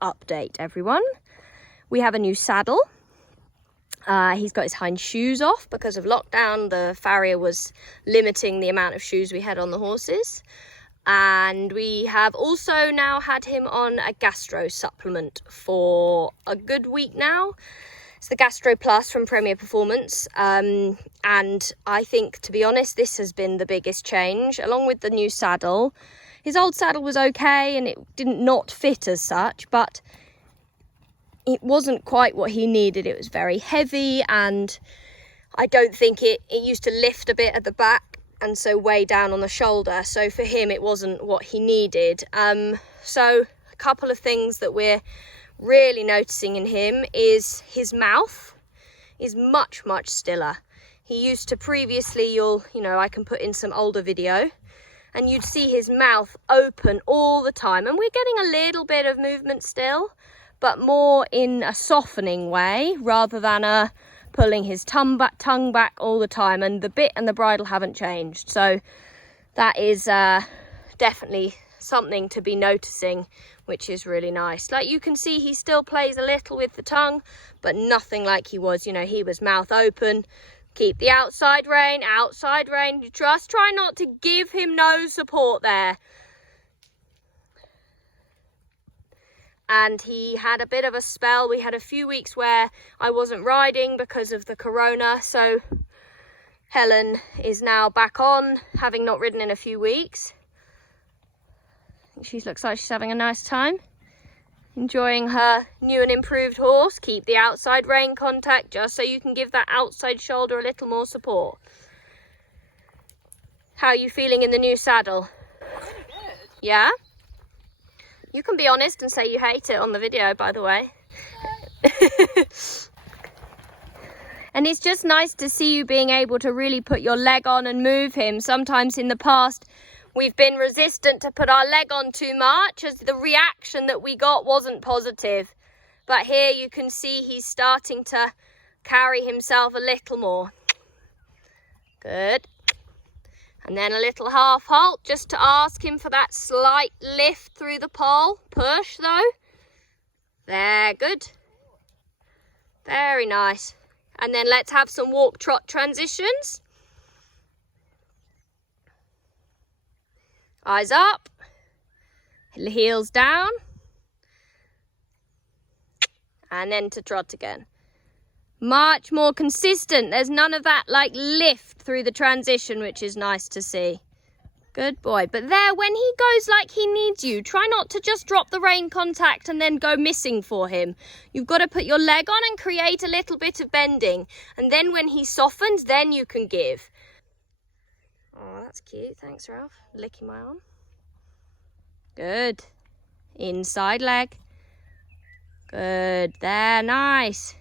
update, everyone. We have a new saddle. He's got his hind shoes off because of lockdown. The farrier was limiting the amount of shoes we had on the horses. And we have also now had him on a gastro supplement for a good week now. It's the Gastro Plus from Premier Performance. And I think, to be honest, this has been the biggest change, along with the new saddle. His old saddle was okay and it didn't not fit as such, but it wasn't quite what he needed. It was very heavy, and I don't think it used to lift a bit at the back and so way down on the shoulder. So for him, it wasn't what he needed. So a couple of things that we're really noticing in him is his mouth is much, much stiller. He used to previously, I can put in some older video, and you'd see his mouth open all the time. And we're getting a little bit of movement still, but more in a softening way rather than a pulling his tongue back all the time. And the bit and the bridle haven't changed. So that is definitely something to be noticing, which is really nice. Like you can see, he still plays a little with the tongue, but nothing like he was. He was mouth open. Keep the outside rein. You just try not to give him no support there. And he had a bit of a spell. We had a few weeks where I wasn't riding because of the corona. So Helen is now back on, having not ridden in a few weeks. She looks like she's having a nice time, enjoying her new and improved horse. Keep the outside rein contact just so you can give that outside shoulder a little more support. How are you feeling in the new saddle? Really good. Yeah? You can be honest and say you hate it on the video, by the way. And it's just nice to see you being able to really put your leg on and move him. Sometimes in the past, we've been resistant to put our leg on too much, as the reaction that we got wasn't positive. But here you can see he's starting to carry himself a little more. Good. And then a little half halt just to ask him for that slight lift through the pole. Push though. There, good. Very nice. And then let's have some walk trot transitions. Eyes up. Heels down. And then to trot again. Much more consistent. There's none of that like lift through the transition, which is nice to see. Good boy. But there, when he goes like he needs you, try not to just drop the rein contact and then go missing for him. You've got to put your leg on and create a little bit of bending. And then when he softens, then you can give. Oh, that's cute. Thanks, Ralph. Licking my arm. Good. Inside leg. Good. There, nice.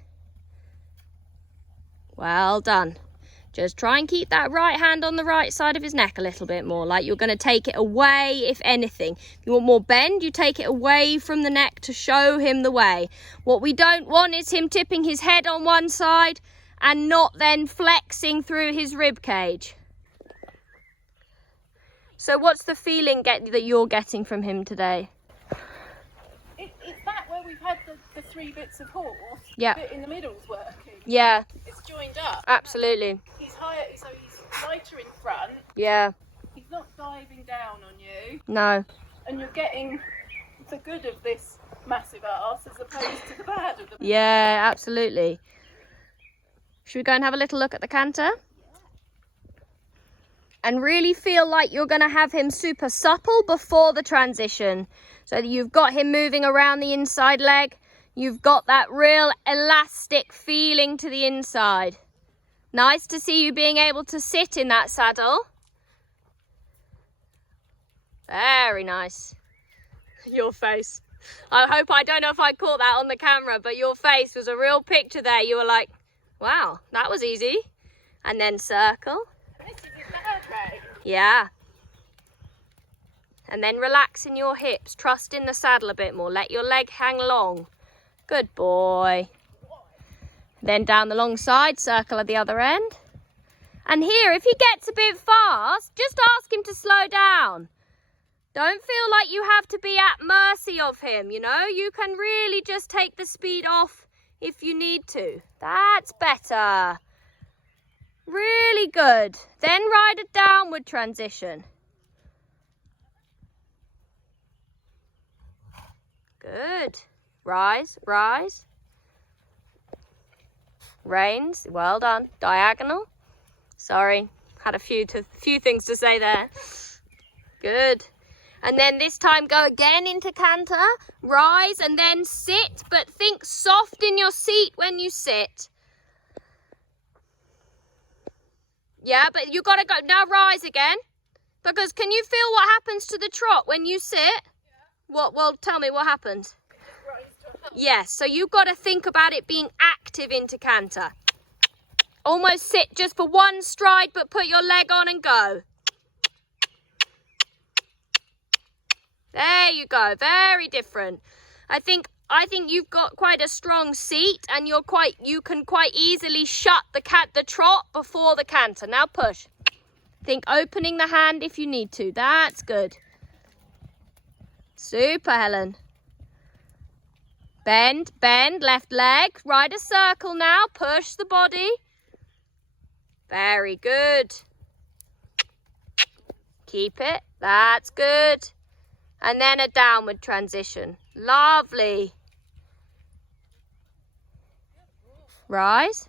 Well done. Just try and keep that right hand on the right side of his neck a little bit more, like you're going to take it away, if anything. If you want more bend, you take it away from the neck to show him the way. What we don't want is him tipping his head on one side and not then flexing through his rib cage. So what's the feeling that you're getting from him today? It's that where we've had the three bits of horse. Yeah. The bit in the middle's working. Yeah. It's joined up. Absolutely. He's higher, so he's lighter in front. Yeah. He's not diving down on you. No. And you're getting the good of this massive arse as opposed to the bad of the. Yeah, absolutely. Should we go and have a little look at the canter? And really feel like you're going to have him super supple before the transition. So that you've got him moving around the inside leg. You've got that real elastic feeling to the inside. Nice to see you being able to sit in that saddle. Very nice. Your face. I don't know if I caught that on the camera, but your face was a real picture there. You were like, wow, that was easy. And then circle. Yeah. And then relax in your hips. Trust in the saddle a bit more. Let your leg hang long. Good boy. Then down the long side, circle at the other end. And here, if he gets a bit fast, just ask him to slow down. Don't feel like you have to be at mercy of him, you know? You can really just take the speed off if you need to. That's better. Really good. Then ride a downward transition. Good. Rise, rise. Reins, well done. Diagonal. Sorry, had a few things to say there. Good. And then this time go again into canter. Rise and then sit, but think soft in your seat when you sit. Yeah, but you got to go. Now rise again. Because can you feel what happens to the trot when you sit? Yeah. What? Well, tell me what happens. Yes, so you've got to think about it being active into canter. Almost sit just for one stride, but put your leg on and go. There you go. Very different. I think you've got quite a strong seat, and you can quite easily shut the trot before the canter. Now push. Think opening the hand if you need to. That's good. Super, Helen. Bend, bend, left leg. Ride a circle now. Push the body. Very good. Keep it. That's good. And then a downward transition. Lovely. Rise.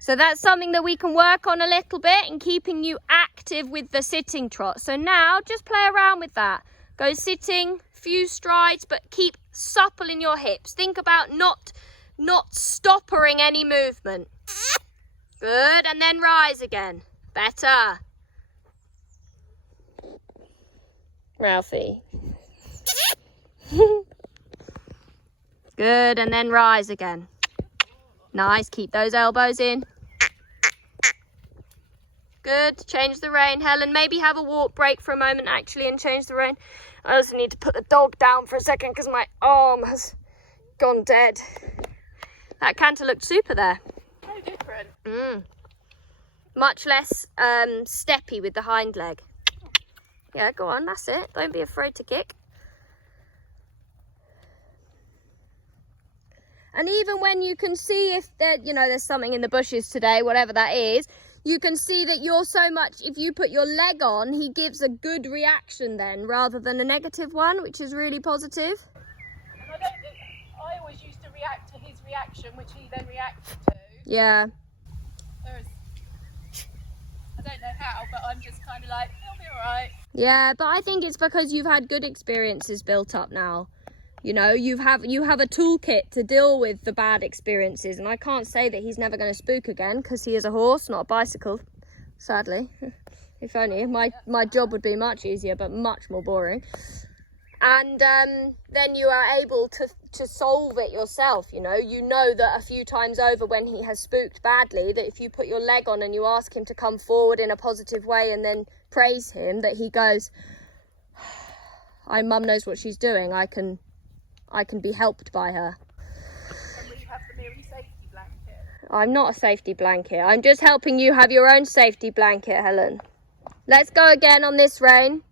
So that's something that we can work on a little bit in keeping you active with the sitting trot. So now just play around with that. Go sitting, few strides, but keep supple in your hips. Think about not stoppering any movement. Good, and then rise again. Better. Ralphie. Good, and then rise again. Nice, keep those elbows in. Good, change the rein. Helen, maybe have a walk break for a moment actually and change the rein. I also need to put the dog down for a second because my arm has gone dead. That canter looked super there. So different. Much less steppy with the hind leg. Yeah, go on, that's it. Don't be afraid to kick. And even when you can see if there's something in the bushes today, whatever that is, you can see that you're so much, if you put your leg on, he gives a good reaction then, rather than a negative one, which is really positive. And I always used to react to his reaction, which he then reacted to. Yeah. I don't know how, but I'm just kind of like, he'll be all right. Yeah, but I think it's because you've had good experiences built up now. You know, you have a toolkit to deal with the bad experiences, and I can't say that he's never going to spook again because he is a horse, not a bicycle, sadly. If only. My job would be much easier, but much more boring. And then you are able to solve it yourself, you know. You know that a few times over when he has spooked badly, that if you put your leg on and you ask him to come forward in a positive way and then praise him, that he goes, Mum knows what she's doing, I can be helped by her. And we have the Mary safety blanket. I'm not a safety blanket. I'm just helping you have your own safety blanket, Helen. Let's go again on this rein.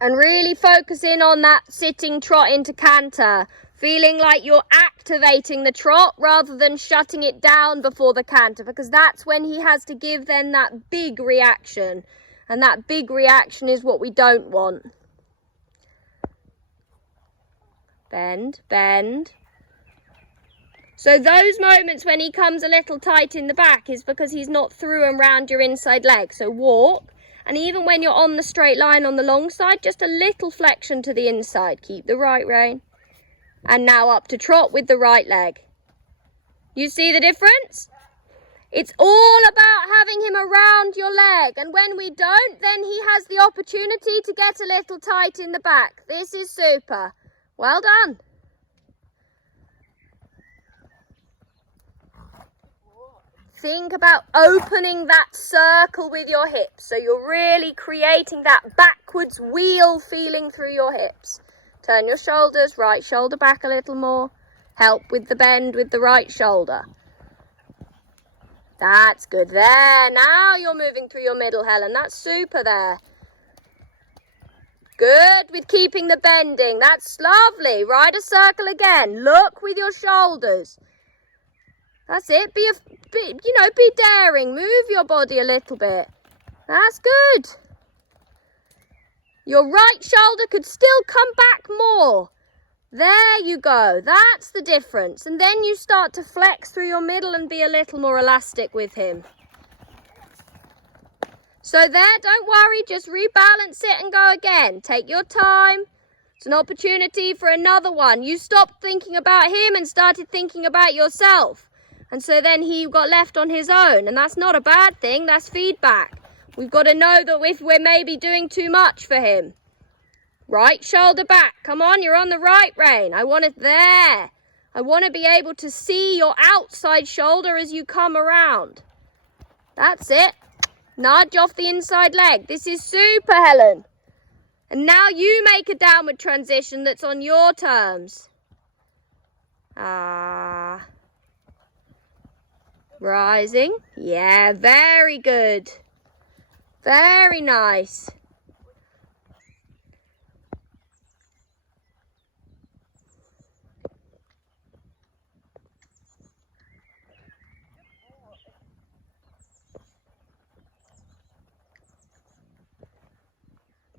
And really focus in on that sitting trot into canter. Feeling like you're activating the trot rather than shutting it down before the canter. Because that's when he has to give then that big reaction. And that big reaction is what we don't want. Bend, bend. So those moments when he comes a little tight in the back is because he's not through and round your inside leg. So walk. And even when you're on the straight line on the long side, just a little flexion to the inside. Keep the right rein. And now up to trot with the right leg. You see the difference? It's all about having him around your leg. And when we don't, then he has the opportunity to get a little tight in the back. This is super. Well done. Think about opening that circle with your hips. So you're really creating that backwards wheel feeling through your hips. Turn your shoulders, right shoulder back a little more. Help with the bend with the right shoulder. That's good. There, now you're moving through your middle, Helen. That's super there. Good with keeping the bending. That's lovely. Ride a circle again. Look with your shoulders. That's it. Be daring. Move your body a little bit. That's good. Your right shoulder could still come back more. There you go. That's the difference. And then you start to flex through your middle and be a little more elastic with him. So there, don't worry. Just rebalance it and go again. Take your time. It's an opportunity for another one. You stopped thinking about him and started thinking about yourself. And so then he got left on his own. And that's not a bad thing. That's feedback. We've got to know that if we're maybe doing too much for him. Right shoulder back. Come on, you're on the right rein. I want it there. I want to be able to see your outside shoulder as you come around. That's it. Nudge off the inside leg. This is super, Helen. And now you make a downward transition that's on your terms. Rising. Yeah, very good. Very nice.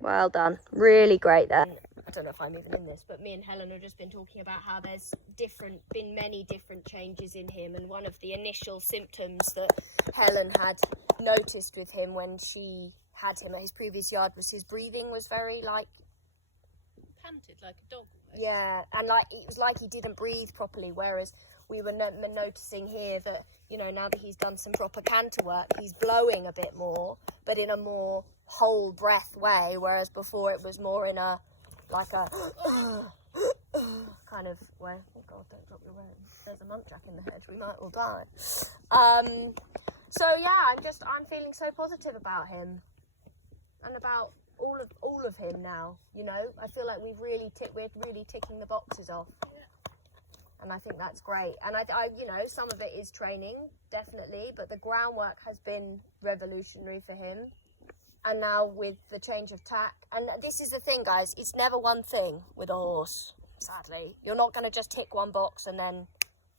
Well done. Really great there. I don't know if I'm even in this, but me and Helen have just been talking about how there's been many different changes in him, and one of the initial symptoms that Helen had noticed with him when she had him at his previous yard was his breathing was very Panted like a dog. Yeah, and it was like he didn't breathe properly, whereas we were noticing here that, now that he's done some proper canter work, he's blowing a bit more, but in a more whole breath way, whereas before it was more in a kind of way. Oh God, don't drop your rope. There's a muntjac in the hedge. We might all die. So yeah, I'm feeling so positive about him and about all of him now. I feel like we're really ticking the boxes off. And I think that's great. And I some of it is training, definitely, but the groundwork has been revolutionary for him. And now with the change of tack, and this is the thing, guys, it's never one thing with a horse, sadly. You're not going to just tick one box and then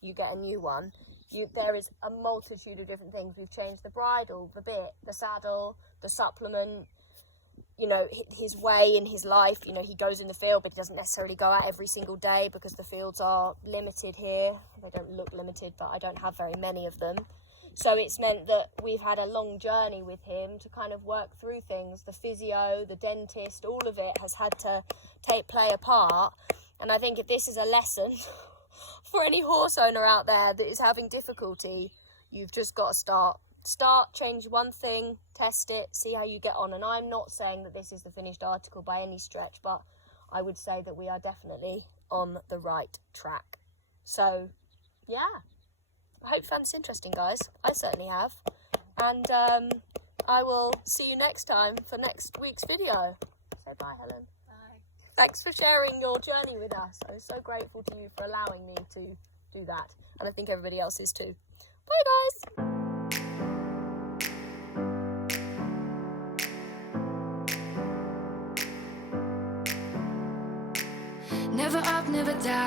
you get a new one. There is a multitude of different things. We've changed the bridle, the bit, the saddle, the supplement, his way in his life. He goes in the field, but he doesn't necessarily go out every single day because the fields are limited here. They don't look limited, but I don't have very many of them. So it's meant that we've had a long journey with him to kind of work through things. The physio, the dentist, all of it has had to play a part. And I think if this is a lesson for any horse owner out there that is having difficulty, you've just got to start, change one thing, test it, see how you get on. And I'm not saying that this is the finished article by any stretch, but I would say that we are definitely on the right track. So, yeah. I hope you found this interesting, guys. I certainly have. And I will see you next time for next week's video. Say bye, Helen. Bye. Thanks for sharing your journey with us. I'm so grateful to you for allowing me to do that. And I think everybody else is too. Bye, guys. Never up, never down.